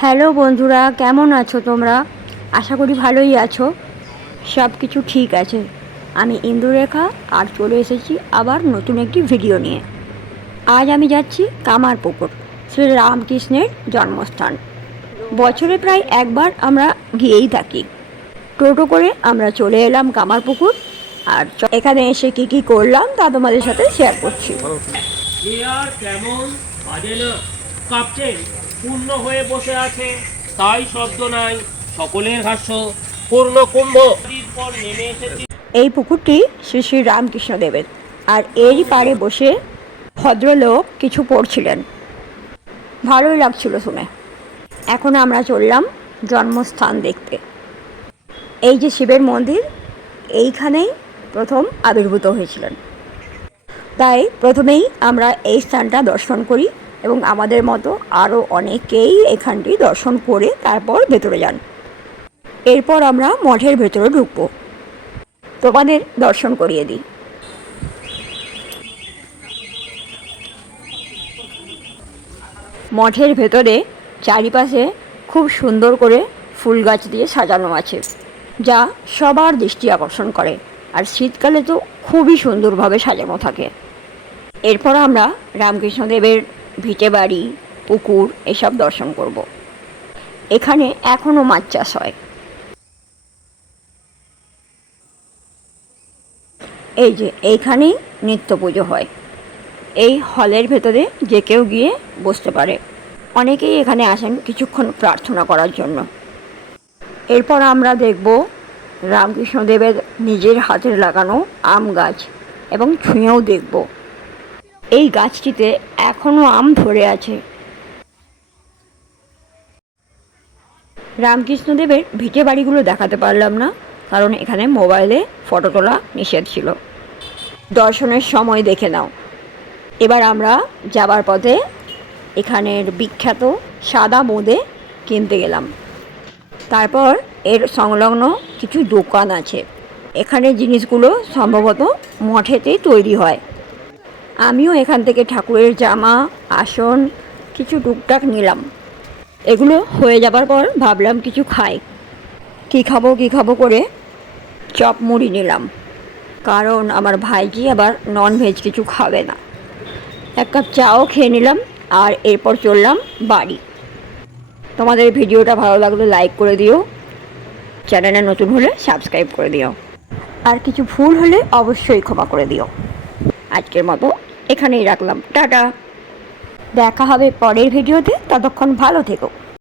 Hello বন্ধুরা, কেমন আছো তোমরা? আশা করি ভালোই আছো। সব কিছু ঠিক আছে। আমি ইন্দুরেখা আর চলে এসেছি আবার নতুন একটি ভিডিও নিয়ে। আজ আমি যাচ্ছি কামারপুকুর, শ্রী রামকৃষ্ণের জন্মস্থান। বছরে প্রায় একবার আমরা গিয়েই থাকি। টোটো করে আমরা চলে এলাম কামারপুকুর। আর এখানে এসে কি কি করলাম তা তোমাদের সাথে শেয়ার করছি। আর কেমন বাজে না, কাঁপছে, পূর্ণ হয়ে বসে আছে, তাই শব্দ নাই, সকলের হাস্য পূর্ণ কুম্ভ পর নেমে এসেছি। এই পুকুরটি শ্রী শ্রী রামকৃষ্ণ দেবের, আর এরই পাড়ে বসে ভদ্রলোক কিছু পড়ছিলেন। ভালোই লাগছিল শুনে। এখন আমরা চললাম জন্মস্থান দেখতে। এই যে শিবের মন্দির, এইখানেই প্রথম আবির্ভূত হয়েছিলেন। তাই প্রথমেই আমরা এই স্থানটা দর্শন করি এবং আমাদের মতো আরও অনেকেই এখানটি দর্শন করে তারপর ভেতরে যান। এরপর আমরা মঠের ভেতরে ঢুকবো, তোমাদের দর্শন করিয়ে দিই। মঠের ভেতরে চারিপাশে খুব সুন্দর করে ফুল গাছ দিয়ে সাজানো আছে, যা সবার দৃষ্টি আকর্ষণ করে। আর শীতকালে তো খুবই সুন্দরভাবে সাজানো থাকে। এরপর আমরা রামকৃষ্ণদেবের ভিটে বাড়ি, পুকুর এসব দর্শন করব। এখানে এখনও মাছ চাষ হয়। এই যে এইখানেই নিত্য পুজো হয়। এই হলের ভেতরে যে কেউ গিয়ে বসতে পারে। অনেকেই এখানে আসেন কিছুক্ষণ প্রার্থনা করার জন্য। এরপর আমরা দেখব রামকৃষ্ণদেবের নিজের হাতের লাগানো আম গাছ, এবং ছুঁয়েও দেখব। এই গাছটিতে এখনও আম ধরে আছে। রামকৃষ্ণদেবের ভিটে বাড়িগুলো দেখাতে পারলাম না, কারণ এখানে মোবাইলে ফটো তোলা নিষেধ ছিল। দর্শনের সময় দেখে নাও। এবার আমরা যাবার পথে এখানের বিখ্যাত সাদা বোঁদে কিনতে গেলাম। তারপর এর সংলগ্ন কিছু দোকান আছে। এখানে জিনিসগুলো সম্ভবত মঠেতেই তৈরি হয়। আমিও এখান থেকে ঠাকুরের জামা, আসন কিছু টুকটাক নিলাম। এগুলো হয়ে যাবার পর ভাবলাম কিছু খাই। কী খাবো করে চপ মুড়ি নিলাম, কারণ আমার ভাইজি আবার ননভেজ কিছু খাবে না। এক কাপ চাও খেয়ে নিলাম, আর এরপর চললাম বাড়ি। তোমাদের ভিডিওটা ভালো লাগলে লাইক করে দিও, চ্যানেলে নতুন হলে সাবস্ক্রাইব করে দিও, আর কিছু ভুল হলে অবশ্যই ক্ষমা করে দিও। আজকের মতো এখানেই রাখলাম, টাটা। দেখা হবে পরের ভিডিওতে, ততক্ষণ ভালো থেকো।